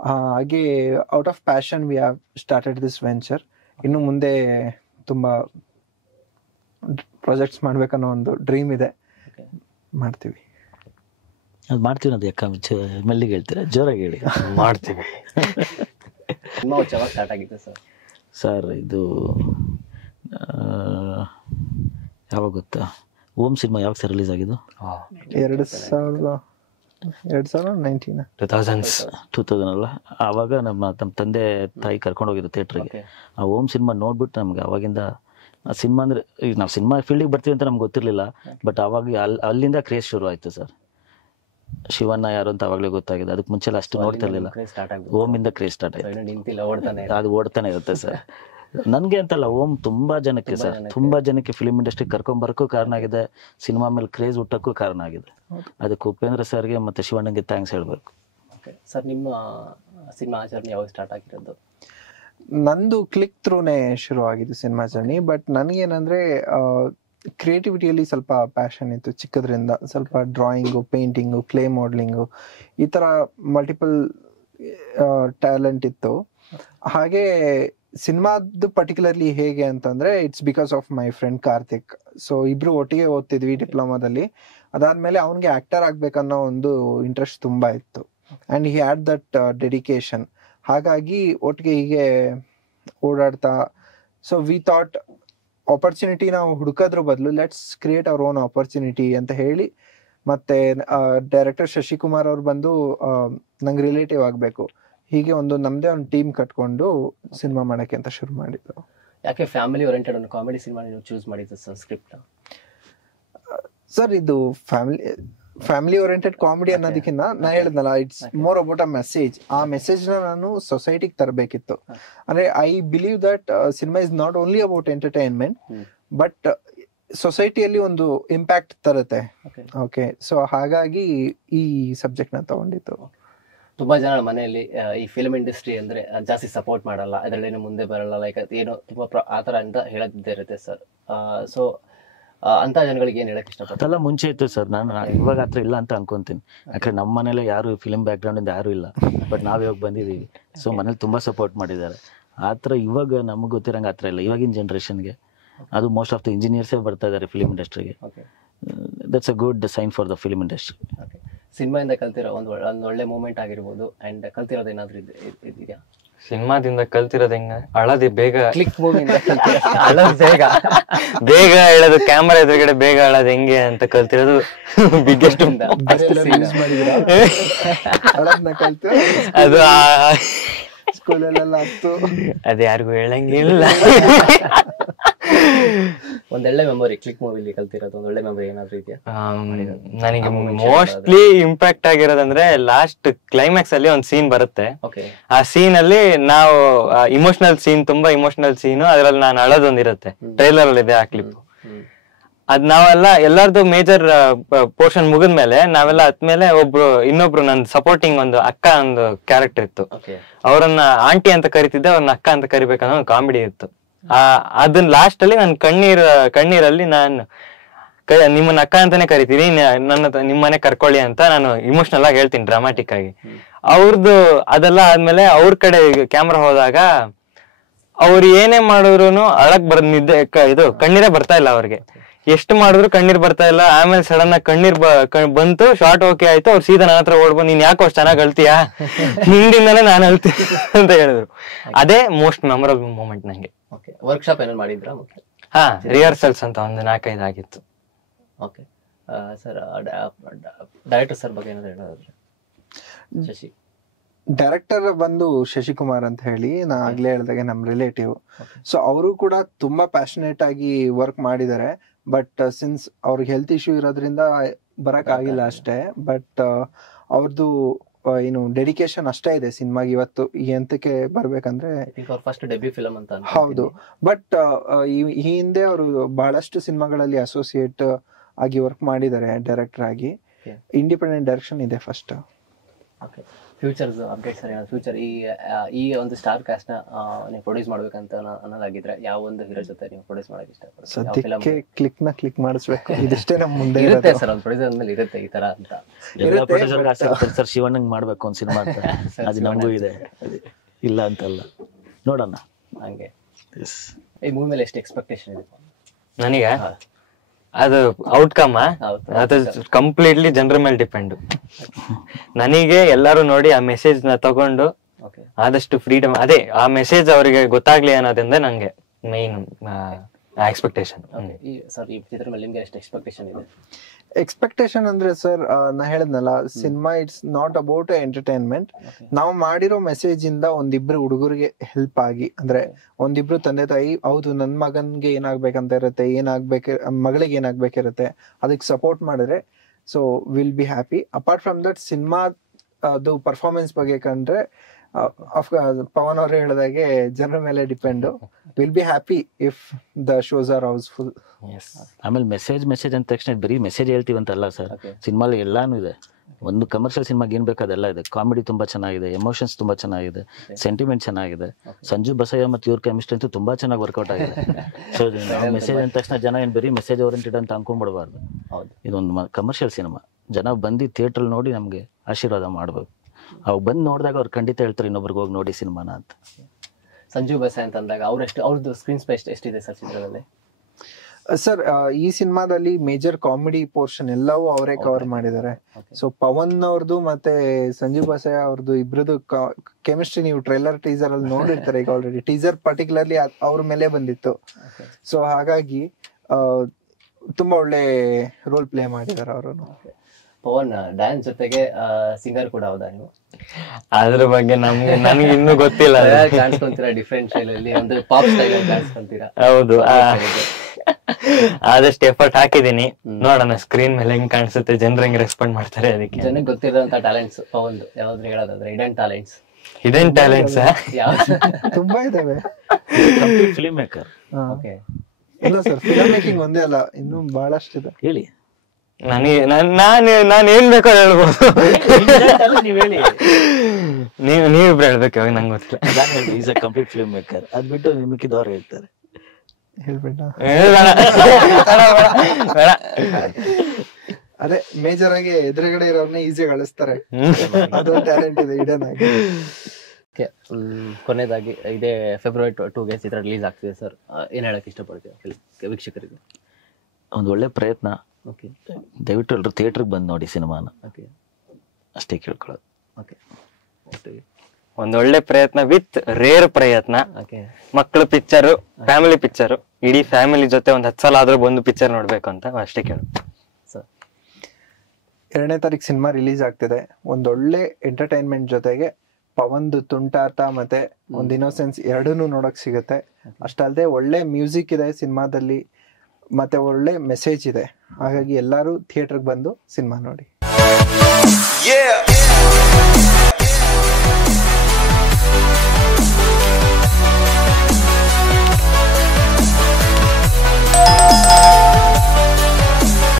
ಹಾಗೆ out of passion we have started this venture. ಇನ್ನು ಮುಂದೆ ತುಂಬಾ ಪ್ರಾಜೆಕ್ಟ್ಸ್ ಮಾಡ್ಬೇಕನ್ನೋ ಒಂದು ಡ್ರೀಮ್ ಇದೆ. ಮಾಡ್ತೀವಿ. ಅದು ಮಾಡ್ತೀವಿ ಅದು ಯಾಕೆ ಮೆಲ್ಲಿಗೆ ಹೇಳ್ತೀರಾ, ಜೋರಾಗಿ ಹೇಳಿ. ಮಾಡ್ತೀವಿ. ಸಿನಿಮಾ ಯಾವಾಗ ಸ್ಟಾರ್ಟ್ ಆಗಿತ್ತು ಸರ್? ಸರ್ ಇದು ಯಾವಾಗ ಗೊತ್ತಾ, ಓಮ್ ಸಿನಿಮಾ ಯಾವಾಗ ಸರ್ ರಿಲೀಸ್ ಆಗಿದ್ದು? 2000 ಅಲ್ಲ. ಆವಾಗ ನಮ್ಮ ತಂದೆ ತಾಯಿ ಕರ್ಕೊಂಡು ಹೋಗಿದ್ದು ಥಿಯೇಟ್ರಿಗೆ. ಆ ಓಮ್ ಸಿನಿಮಾ ನೋಡ್ಬಿಟ್ಟು ನಮ್ಗೆ ಅವಾಗಿಂದ ಆ ಸಿನಿಮಾ ಅಂದರೆ, ಈಗ ನಾವು ಸಿನಿಮಾ ಫೀಲ್ಡಿಗೆ ಬರ್ತೀವಿ ಅಂತ ನಮ್ಗೆ ಗೊತ್ತಿರಲಿಲ್ಲ, ಬಟ್ ಅವಾಗ ಅಲ್ಲಿಂದ ಕ್ರೇಜ್ ಶುರು ಆಯಿತು ಸರ್. ಶಿವಣ್ಣ ಯಾರು ಅಂತ ಅವಾಗಲೇ ಗೊತ್ತಾಗಿದೆ. ಅದಕ್ಕೆ ಮುಂಚೆ ಅಷ್ಟು ನೋಡ್ತಾ ಇರಲಿಲ್ಲ. ಓಮಿಂದ ಕ್ರೇಜ್ ಸ್ಟಾರ್ಟ್ ಆಯಿತು. ಅದು ಓಡ್ತಾನೆ ಇರುತ್ತೆ ಸರ್. ನನಗೆ ಅಂತಲ್ಲ, ಓಮ್ ತುಂಬಾ ಜನಕ್ಕೆ ಸರ್, ತುಂಬಾ ಜನಕ್ಕೆ ಫಿಲ್ಮ್ ಇಂಡಸ್ಟ್ರಿ ಕರ್ಕೊಂಬರಕ್ಕೂ ಕಾರಣ ಆಗಿದೆ, ಸಿನಿಮಾ ಮೇಲೆ ಕ್ರೇಜ್ ಹುಟ್ಟಕ್ಕೂ ಕಾರಣ ಆಗಿದೆ. ಅದಕ್ಕೆ ಉಪೇಂದ್ರ ಸರ್ಗೆ ಮತ್ತೆ ಶಿವಣ್ಣಗೆ ಥ್ಯಾಂಕ್ಸ್ ಹೇಳ್ಬೇಕು. ಸರ್, ನಿಮ್ಮ ಸಿನಿಮಾ ಜರ್ನಿ ಯಾವಾಗ ಸ್ಟಾರ್ಟ್ ಆಗಿರೋದು? ನಂದು ಕ್ಲಿಕ್ ಥ್ರೂನೇ ಶುರು ಆಗಿದ್ದು ಸಿನಿಮಾ ಜರ್ನಿ. ಬಟ್ ನನಗೇನಂದ್ರೆ ಕ್ರಿಯೇಟಿವಿಟಿಯಲ್ಲಿ ಸ್ವಲ್ಪ ಪ್ಯಾಷನ್ ಇತ್ತು ಚಿಕ್ಕದ್ರಿಂದ. ಸ್ವಲ್ಪ ಡ್ರಾಯಿಂಗು, ಪೇಂಟಿಂಗು, ಕ್ಲೇ ಮಾಡಲಿಂಗು, ಈ ಥರ ಮಲ್ಟಿಪಲ್ ಟ್ಯಾಲೆಂಟ್ ಇತ್ತು. ಹಾಗೆ ಸಿನಿಮಾದ್ದು ಪರ್ಟಿಕ್ಯುಲರ್ಲಿ ಹೇಗೆ ಅಂತಂದ್ರೆ, it's because of my friend Karthik. So ಇಬ್ರು ಒಟ್ಟಿಗೆ ಓದ್ತಿದ್ವಿ ಡಿಪ್ಲೊಮಾದಲ್ಲಿ. ಅದಾದ್ಮೇಲೆ ಅವನಿಗೆ ಆಕ್ಟರ್ ಆಗ್ಬೇಕನ್ನೋ ಒಂದು ಇಂಟ್ರೆಸ್ಟ್ ತುಂಬಾ ಇತ್ತು, and he had that dedication. ಹಾಗಾಗಿ ಒಟ್ಟಿಗೆ ಹೀಗೆ ಓಡಾಡ್ತಾ, ಸೊ ವಿ ಥಾಟ್ ಆಪರ್ಚುನಿಟಿ ನಾವು ಹುಡುಕೋದ್ರ ಬದಲು let's create our own opportunity ಅಂತ ಹೇಳಿ, ಮತ್ತೆ ಡೈರೆಕ್ಟರ್ ಶಶಿಕುಮಾರ್ ಅವ್ರು ಬಂದು ನಂಗೆ ರಿಲೇಟಿವ್ ಆಗಬೇಕು, ಹೀಗೆ ನಮ್ಮದೇ ಒಂದು ಟೀಮ್ ಕಟ್ಕೊಂಡು ಸಿನಿಮಾ ಮಾಡೋಕ್ಕೆ ಅಂತ ಶುರು ಮಾಡಿದ್ದು. ಯಾಕೆ ಫ್ಯಾಮಿಲಿ ಓರಿಯೆಂಟೆಡ್ ಒಂದು ಕಾಮಿಡಿ ಸಿನಿಮಾ ನೀವು ಚೂಸ್ ಮಾಡಿದ್ದು ಸರ್ ಸ್ಕ್ರಿಪ್ಟ್? ಸರ್, ಇದು ಫ್ಯಾಮಿಲಿ ಓರಿಯೆಂಟೆಡ್ ಕಾಮಿಡಿ ಅನ್ನೋದಕ್ಕಿಂತ ನಾ ಹೇಳಿದ್ನಲ್ಲ, it's more about a message. ಆ ಮೆಸೇಜ್ ನಾನು ಸೊಸೈಟಿಗೆ ತರಬೇಕಿತ್ತು. ಅಂದ್ರೆ I believe that cinema is not only about entertainment, but ಸೊಸೈಟಿಯಲ್ಲಿ ಒಂದು ಇಂಪ್ಯಾಕ್ಟ್ ತರುತ್ತೆ. ಓಕೆ, ಸೊ ಹಾಗಾಗಿ ಈ ಸಬ್ಜೆಕ್ಟ್ ನ ತಗೊಂಡಿತ್ತು. ತುಂಬಾ ಜನ ಮನೆಯಲ್ಲಿ ಈ ಫಿಲ್ಮ್ ಇಂಡಸ್ಟ್ರಿ ಅಂದ್ರೆ ಜಾಸ್ತಿ ಸಪೋರ್ಟ್ ಮಾಡಲ್ಲ, ಅದರಲ್ಲೇನು ಮುಂದೆ ಬರಲ್ಲ, ಲೈಕ್ ಏನೋ ತುಂಬಾ ಆತರ ಅಂತ ಹೇಳದಿದ್ದೇ ಇರುತ್ತೆ ಸರ್. ಸೊ ಅಂತ ಜನಗಳಿಗೆ ಏನ್ ಹೇಳಕ್ ಇಷ್ಟಪಡ್ತಾರೆ? ಅದೆಲ್ಲ ಮುಂಚೆ ಇತ್ತು ಸರ್, ನಾನು ಇವಾಗ ಹತ್ರ ಇಲ್ಲ ಅಂತ ಅನ್ಕೊಂತೀನಿ. ಯಾಕಂದ್ರೆ ನಮ್ಮ ಮನೇಲಿ ಯಾರು ಫಿಲ್ಮ್ ಬ್ಯಾಕ್ ಗ್ರೌಂಡ್ ಇಂದ ಯಾರು ಇಲ್ಲ, ಬಟ್ ನಾವ್ ಇವಾಗ ಬಂದಿದೀವಿ. ಸೊ ಮನೇಲಿ ತುಂಬಾ ಸಪೋರ್ಟ್ ಮಾಡಿದ್ದಾರೆ. ಆತರ ಇವಾಗ ನಮ್ಗೆ ಗೊತ್ತಿರಂಗ ಆತರ ಇಲ್ಲ. ಇವಾಗಿನ ಜನರೇಷನ್ಗೆ ಅದು ಮೋಸ್ಟ್ ಆಫ್ ದ ಇಂಜಿನಿಯರ್ಸೇ ಬರ್ತಾ ಇದ್ದಾರೆ ಫಿಲ್ಮ್ ಇಂಡಸ್ಟ್ರಿಗೆ. That's a good sign for the film industry. ಸಿನಿಮಾದಿಂದ ಕಲ್ತಿರೋ ಒಂದು ಒಳ್ಳೆ ಮೂಮೆಂಟ್ ಆಗಿರ್ಬೋದು, ಅಂಡ್ ಕಲ್ತಿರೋದು ಏನಾದ್ರು ಇದೆಯಾ? ಸಿನಿಮಾದಿಂದ ಕಲ್ತಿರೋದು ಹೆಂಗ, ಅಳದೆ ಬೇಗ, ಕ್ಲಿಕ್ ಮೂವಿಯಿಂದ ಅಳೋದು ಬೇಗ ಹೇಳೋದು, ಕ್ಯಾಮರಾ ಎದುರುಗಡೆ ಬೇಗ ಅಳೋದು ಹೆಂಗೆ ಅಂತ ಕಲ್ತಿರೋದು ಬಿಗ್ಗೆಸ್ಟ್. ಅದು ಸ್ಕೂಲಲ್ಲೆಲ್ಲ ಅದು ಯಾರಿಗೂ ಹೇಳಂಗಿಲ್ಲ. ಒಂದೊಳ್ಳೆ ಮೆಮೊರಿ ಕ್ಲಿಕ್ ಮೂವಿಲಿ ಕಲ್ತಿರೋದು ಒಂದೊಳ್ಳೆ ಮೆಮೊರಿ ಏನಾದ್ರು ಇದೆಯಾ? ನನಗೆ ಮೋಸ್ಟ್ಲಿ ಇಂಪ್ಯಾಕ್ಟ್ ಆಗಿರೋದಂದ್ರೆ ಲಾಸ್ಟ್ ಕ್ಲೈಮ್ಯಾಕ್ಸ್ ಅಲ್ಲಿ ಒಂದು ಸೀನ್ ಬರುತ್ತೆ. ಆ ಸೀನ್ ಅಲ್ಲಿ ನಾವು ಇಮೋಷನಲ್ ಸೀನ್, ತುಂಬಾ ಇಮೋಷನಲ್ ಸೀನು, ಅದ್ರಲ್ಲಿ ನಾನು ಅಳೋದೊಂದಿರುತ್ತೆ. ಟ್ರೈಲರ್ ಅಲ್ಲಿ ಇದೆ ಆ ಕ್ಲಿಪ್. ಅದ್ ನಾವೆಲ್ಲ ಎಲ್ಲಾರ್ದು ಮೇಜರ್ ಪೋರ್ಷನ್ ಮುಗಿದ್ಮೇಲೆ ನಾವೆಲ್ಲ ಹತ್ಮೇಲೆ ಇನ್ನೊಬ್ರು ನನ್ ಸಪೋರ್ಟಿಂಗ್ ಒಂದು ಅಕ್ಕ ಒಂದು ಕ್ಯಾರೆಕ್ಟರ್ ಇತ್ತು. ಅವ್ರನ್ನ ಆಂಟಿ ಅಂತ ಕರಿತಿದ್ದೆ, ಅವ್ರನ್ನ ಅಕ್ಕ ಅಂತ ಕರಿಬೇಕನ್ನೋ ಒಂದು ಕಾಮಿಡಿ ಇತ್ತು. ಅದನ್ನ ಲಾಸ್ಟ್ ಅಲ್ಲಿ ನನ್ ಕಣ್ಣೀರಲ್ಲಿ ನಾನು ನಿಮ್ಮನ್ನ ಅಕ್ಕ ಅಂತಾನೆ ಕರಿತೀನಿ, ನಿಮ್ಮನೆ ಕರ್ಕೊಳ್ಳಿ ಅಂತ ನಾನು ಇಮೋಷನಲ್ ಆಗಿ ಹೇಳ್ತೀನಿ, ಡ್ರಾಮಾಟಿಕ್ ಆಗಿ. ಅವ್ರದ್ದು ಅದೆಲ್ಲ ಆದ್ಮೇಲೆ ಅವ್ರ ಕಡೆ ಕ್ಯಾಮ್ರಾ ಹೋದಾಗ ಅವ್ರು ಏನೇ ಮಾಡಿದ್ರು ಅಳಕ್ ನಿದ್ದೆ ಇದು ಕಣ್ಣೀರೇ ಬರ್ತಾ ಇಲ್ಲ ಅವ್ರಿಗೆ. ಎಷ್ಟು ಮಾಡಿದ್ರು ಕಣ್ಣೀರ್ ಬರ್ತಾ ಇಲ್ಲ. ಆಮೇಲೆ ಸಡನ್ ಆಗಿ ಕಣ್ಣೀರ್ ಬಂತು, ಶಾರ್ಟ್ ಓಕೆ ಆಯ್ತು. ಅವ್ರು ಸೀದಾ ನನ್ನ ಹತ್ರ ಓಡ್ಬಂದು, ನೀನ್ ಯಾಕೋ ಅಷ್ಟು ಚೆನ್ನಾಗಿ ಅಳ್ತೀಯಾ, ನಿಂದಿಂದಾನೆ ನಾನು ಅಳ್ತೀನಿ ಅಂತ ಹೇಳಿದ್ರು. ಅದೇ ಮೋಸ್ಟ್ ಮೆಮೊರಬಲ್ ಮೂಮೆಂಟ್ ನಂಗೆ. ವರ್ಕ್ಶಾಪ್ ಏನಾದ್ರು ಮಾಡಿದ್ರಾ? ಹಾ, ರಿಹರ್ಸಲ್ಸ್ ಅಂತ ಒಂದು 4-5 ಆಗಿತ್ತು. ಓಕೆ ಸರ್, ಡೈರೆಕ್ಟರ್ ಸರ್ ಬಗ್ಗೆ ಏನಾದ್ರು ಹೇಳೋದಾದ್ರೆ? ಶಶಿ ಡೈರೆಕ್ಟರ್ ಬಂದು ಶಶಿಕುಮಾರ್ ಅಂತ ಹೇಳಿ, ನಾ ಆಗ್ಲೇ ಹೇಳ್ದಾಗೆ ನಮ್ ರಿಲೇಟಿವ್. ಸೊ ಅವರು ಕೂಡ ತುಂಬಾ ಪ್ಯಾಷನೇಟ್ ಆಗಿ ವರ್ಕ್ ಮಾಡಿದ್ದಾರೆ. ಬಟ್ ಸಿನ್ಸ್ ಅವ್ರಿಗೆ ಹೆಲ್ತ್ ಇಶ್ಯೂ ಇರೋದ್ರಿಂದ ಬರಕ್ ಆಗಿಲ್ಲ ಅಷ್ಟೇ. ಬಟ್ ಅವ್ರದ್ದು ಏನು ಡೆಡಿಕೇಶನ್ ಅಷ್ಟೇ ಇದೆ ಸಿನಿಮಾಗೆ. ಇವತ್ತು ಈ ಹಂತಕ್ಕೆ ಬರ್ಬೇಕಂದ್ರೆ ಫಸ್ಟ್ ಡೆಬ್ಯೂ ಫಿಲಮ್ ಅಂತ. ಹೌದು, ಬಟ್ ಈ ಹಿಂದೆ ಅವರು ಬಹಳಷ್ಟು ಸಿನಿಮಾಗಳಲ್ಲಿ ಅಸೋಸಿಯೇಟ್ ಆಗಿ ವರ್ಕ್ ಮಾಡಿದ್ದಾರೆ ಡೈರೆಕ್ಟರ್ ಆಗಿ. ಇಂಡಿಪೆಂಡೆಂಟ್ ಡೈರೆಕ್ಷನ್ ಇದೆ ಫಸ್ಟ್. ಫ್ಯೂಚರ್ಸ್ ಅಪ್ಡೇಟ್ಸ್ ಏನಾದ್ರು? ಫ್ಯೂಚರ್ ಈ ಒಂದು ಸ್ಟಾರ್ ಕಾಸ್ಟ್ ನ ನೀವು ಪ್ರೊಡ್ಯೂಸ್ ಮಾಡ್ಬೇಕಂತ ಅನ್ನೋದಾಗಿದ್ರೆ ಯಾವ ಒಂದು ಹೀರೋ ಜೊತೆ ನೀವು ಪ್ರೊಡ್ಯೂಸ್ ಮಾಡಕ್ ಇಷ್ಟಪಡ್ತೀರಾ? ಸದ್ಯಕ್ಕೆ ಕ್ಲಿಕ್ ಮಾಡಿಸ್ಬೇಕು, ಇದಿಷ್ಟೇ ನಮ್ಮ ಮುಂದೆ ಇರುತ್ತೆ ಸರ್. ಒಂದು ಪ್ರೊಡ್ಯೂಸರ್ ಮೇಲೆ ಇರುತ್ತೆ ಈ ತರ ಅಂತ. ಎಲ್ಲ ಪ್ರೊಡ್ಯೂಸರ್ಗೆ ಆಸೆ ಇರ್ತಾರೆ ಸರ್, ಶಿವಣ್ಣಂಗ್ ಮಾಡ್ಬೇಕು ಒಂದು ಸಿನಿಮಾ ಅಂತ. ಅದು ನಮಗೂ ಇದೆ, ಇಲ್ಲ ಅಂತಲ್ಲ, ನೋಡೋಣ. ಹಂಗೆ ಈ ಮೂವಿ ಮೇಲೆ ಎಷ್ಟು ಎಕ್ಸ್ಪೆಕ್ಟೇಷನ್ ಇದೆ ನನಗೆ? ಅದು ಔಟ್ಕಮ್ ಹೌದು. ಅದು ಕಂಪ್ಲೀಟ್ಲಿ ಜನರ ಮೇಲೆ ಡಿಪೆಂಡ್. ನನಗೆ ಎಲ್ಲರೂ ನೋಡಿ ಆ ಮೆಸೇಜ್ ನ ತಗೊಂಡು ಓಕೆ ಆದಷ್ಟು ಫ್ರೀಡಮ್, ಅದೇ ಆ ಮೆಸೇಜ್ ಅವರಿಗೆ ಗೊತ್ತಾಗ್ಲಿ ಅನ್ನೋದ್ರಿಂದ ನಂಗೆ ಮೈನ್ ಎಕ್ಸ್ಪೆಕ್ಟೇಷನ್. ಈ ಸರ್ ಈ ಚಿತ್ರದ ಮೇಲೆ ನಿಮ್ಗೆ ಎಷ್ಟು ಎಕ್ಸ್ಪೆಕ್ಟೇಷನ್ ಇದೆ? ಎಕ್ಸ್ಪೆಕ್ಟೇಷನ್ ಅಂದ್ರೆ ಸರ್, ನಾ ಹೇಳದ್ನಲ್ಲ, cinema it's not about entertainment. ನಾವು ಮಾಡಿರೋ ಮೆಸೇಜ್ ಇಂದ ಒಂದಿಬ್ರು ಹುಡುಗರಿಗೆ ಹೆಲ್ಪ್ ಆಗಿ, ಅಂದ್ರೆ ಒಂದಿಬ್ರು ತಂದೆ ತಾಯಿ ಹೌದು ನನ್ ಮಗನ್ಗೆ ಏನಾಗ್ಬೇಕಂತ ಇರುತ್ತೆ, ಮಗಳಿಗೆ ಏನಾಗ್ಬೇಕಿರುತ್ತೆ, ಅದಕ್ಕೆ ಸಪೋರ್ಟ್ ಮಾಡಿದ್ರೆ so will be happy. Apart from that cinema ಅದು ಪರ್ಫಾರ್ಮೆನ್ಸ್ ಬಗ್ಗೆ ಕಂಡ್ರೆ ಪವನ್ ಅವ್ರು ಹೇಳಿದಾಗೆ ಜನರ ಮೇಲೆ depend. Will be happy if the shows are housefull. ಆಮೇಲೆ ಮೆಸೇಜ್ ಅಂದ ತಕ್ಷಣ ಬರೀ ಮೆಸೇಜ್ ಹೇಳ್ತೀವಂತಲ್ಲ ಸರ್, ಸಿನಿಮಾಲಿ ಎಲ್ಲಾನು ಇದೆ. ಒಂದು ಕಮರ್ಷಿಯಲ್ ಸಿನಿಮಾಗೆ ಏನ್ ಬೇಕಾದೆಲ್ಲ ಇದೆ. ಕಾಮಿಡಿ ತುಂಬಾ ಚೆನ್ನಾಗಿದೆ, ಎಮೋಷನ್ಸ್ ತುಂಬಾ ಚೆನ್ನಾಗಿದೆ, ಸೆಂಟಿಮೆಂಟ್ ಚೆನ್ನಾಗಿದೆ. ಸಂಜು ಬಸಯ್ಯ ಮತ್ತು ಇವ್ರ ಕೆಮಿಸ್ಟ್ರಿ ಅಂತೂ ತುಂಬಾ ಚೆನ್ನಾಗಿ ವರ್ಕೌಟ್ ಆಗಿದೆ. ಸೊ ಮೆಸೇಜ್ ಅಂದ ತಕ್ಷಣ ಜನ ಏನ್ ಬರೀ ಮೆಸೇಜ್ ಓರಿಯೆಂಟೆಡ್ ಅಂತ ಅನ್ಕೊಂಡ್ಬಿಡಬಾರ್ದು. ಇದೊಂದು ಕಮರ್ಷಿಯಲ್ ಸಿನಿಮಾ. ಜನ ಬಂದು ಥಿಯೇಟರ್ ನೋಡಿ ನಮ್ಗೆ ಆಶೀರ್ವಾದ ಮಾಡ್ಬೇಕು. ಅವ್ ಬಂದು ನೋಡಿದಾಗ ಅವ್ರು ಖಂಡಿತ ಹೇಳ್ತಾರೆ ಇನ್ನೊಬ್ರಿಗೆ ಹೋಗಿ ನೋಡಿ ಸಿನಿಮಾನ ಅಂತ. ಸಂಜು ಬಸಯ್ಯ ಅಂತ ಅಂದಾಗ ಅವ್ರದ್ದು ಸ್ಕ್ರೀನ್ ಸ್ಪೇಸ್ ಎಷ್ಟಿದೆ ಸರ್ ಚಿತ್ರದಲ್ಲಿ? ಸರ್ ಈ ಸಿನಿಮಾದಲ್ಲಿ ಮೇಜರ್ ಕಾಮಿಡಿ ಪೋರ್ಷನ್ ಎಲ್ಲವೂ ಅವರೇ ಕವರ್ ಮಾಡಿದ್ದಾರೆ. ಸೊ ಪವನ್ ಅವ್ರದ್ದು ಮತ್ತೆ ಸಂಜು ಬಸಯ್ಯ ಅವ್ರದ್ದು ಇಬ್ರದ್ದು ಕೆಮಿಸ್ಟ್ರಿ ನೀವು ಟ್ರೈಲರ್ ಟೀಸರ್ ಅಲ್ಲಿ ನೋಡಿರ್ತಾರೆ. ಈಗ ಆಲ್ರೆಡಿ ಟೀಸರ್ ಪರ್ಟಿಕ್ಯುಲರ್ಲಿ ಅವ್ರ ಮೇಲೆ ಬಂದಿತ್ತು. ಸೊ ಹಾಗಾಗಿ ತುಂಬಾ ಒಳ್ಳೆ ರೋಲ್ ಪ್ಲೇ ಮಾಡಿದ್ದಾರೆ ಅವರು. ಪವನ್ ಡ್ಯಾನ್ಸ್ ಜೊತೆಗೆ ಸಿಂಗರ್ ಕೂಡ ಹೌದಾ ನೀವು? ಅದ್ರ ಬಗ್ಗೆ ನನಗೆ ಇನ್ನೂ ಗೊತ್ತಿಲ್ಲ. ಕಾಣಿಸ್ಕೊಂತೀರಾ ಡಿಫ್ರೆಂಟ್ ಶೈಲಲ್ಲಿ, ಒಂದು ಪಾಪ್ ಸ್ಟೈಲ್ ಅಲ್ಲಿ ಕಾಣಿಸ್ಕೊಂತೀರಾ? ಹೌದು, ಆದಷ್ಟು ಎಫರ್ಟ್ ಹಾಕಿದೀನಿ. ನೋಡೋಣ ಸ್ಕ್ರೀನ್ ಮೇಲೆ ಹೆಂಗ್ ಕಾಣಿಸುತ್ತೆ, ಜನರು ಹೆಂಗ್ ರೆಸ್ಪಾಂಡ್ ಮಾಡ್ತಾರೆ. ಅದಕ್ಕೆ ಜನಕ್ಕೆ ಗೊತ್ತಿರೋಂತ ಟ್ಯಾಲೆಂಟ್ಸ್ ಪವನ್ ಯಾವ್ದು ಹೇಳೋದಾದ್ರೆ ಹಿಡನ್ ಟ್ಯಾಲೆಂಟ್ಸ್ ತುಂಬಾ ಇದಾವೆ. Film maker. ಇಲ್ಲ ಸರ್, ಫಿಲ್ಮ್ ಮೇಕಿಂಗ್ ಒಂದೇ ಅಲ್ಲ, ಇನ್ನೂ ಬಹಳಷ್ಟಿದೆ. ಹೇಳಿ, ನಾನು ಏನ್ ಬೇಕೋ ಹೇಳ್ಬೋದು. ನೀವ್ ಹೇಳಿ, ನೀವಿಬ್ರು ಹೇಳ್ಬೇಕು, ಇವಾಗ ನಂಗೆ ಗೊತ್ತಿಲ್ಲ. Is a complete film maker. ಅದ್ ಬಿಟ್ಟು ನಿಮ್ಮಿದ್ದವ್ರು ಹೇಳ್ತಾರೆ. ಹೇಳ್ಬೇಡ, ಅದೇ ಮೇಜರ್ ಆಗಿ ಎದುರುಗಡೆ ಇರೋರ್ನ ಈಸಿ ಗಳಿಸ್ತಾರೆ. ಅದೊಂದು ಟ್ಯಾಲೆಂಟ್ ಇದೆ ಹಿಡನ್ ಆಗಿ. ಕೊನೆಯದಾಗಿ ಇದೇ ಫೆಬ್ರವರಿ 2ಗೆ ಚಿತ್ರ ರಿಲೀಸ್ ಆಗ್ತಿದೆ ಸರ್. ಏನ್ ಹೇಳಕ್ ಇಷ್ಟಪಡ್ತೀವಿ ವೀಕ್ಷಕರಿಗೆ? ಒಂದು ಒಳ್ಳೆ ಪ್ರಯತ್ನ. ದಯವಿಟ್ಟು ಎಲ್ಲರೂ ಥಿಯೇಟರ್ಗೆ ಬಂದು ನೋಡಿ ಸಿನಿಮಾನ, ಅಷ್ಟೇ ಕೇಳ್ಕೊಳ್ಳೋದು. ಒಂದೊಳ್ಳೆ ಪ್ರಯತ್ನ ವಿತ್ ರೇರ್ ಪ್ರಯತ್ನ. ಮಕ್ಕಳು ಪಿಕ್ಚರು, ಫ್ಯಾಮಿಲಿ ಪಿಕ್ಚರು, ಇಡೀ ಫ್ಯಾಮಿಲಿ ಜೊತೆ ಒಂದ್ 10 ಸಲ ಆದ್ರೂ ಬಂದು ಪಿಕ್ಚರ್ ನೋಡ್ಬೇಕು ಅಂತ ಅಷ್ಟೇ ಕೇಳು. 2ನೇ ತಾರೀಕು ಸಿನಿಮಾ ರಿಲೀಸ್ ಆಗ್ತಿದೆ. ಒಂದೊಳ್ಳೆ ಎಂಟರ್ಟೈನ್ಮೆಂಟ್ ಜೊತೆಗೆ ಪವನ್ದು ತುಂಟಾಟ ಮತ್ತೆ ಒಂದು ಇನ್ನೋಸೆನ್ಸ್ ಎರಡನ್ನೂ ನೋಡಕ್ ಸಿಗುತ್ತೆ. ಅಷ್ಟಲ್ಲದೆ ಒಳ್ಳೆ ಮ್ಯೂಸಿಕ್ ಇದೆ ಸಿನಿಮಾದಲ್ಲಿ, ಮತ್ತೆ ಒಳ್ಳೆ ಮೆಸೇಜ್ ಇದೆ. ಹಾಗಾಗಿ ಎಲ್ಲರೂ ಥಿಯೇಟರ್ಗೆ ಬಂದು ಸಿನಿಮಾ ನೋಡಿ.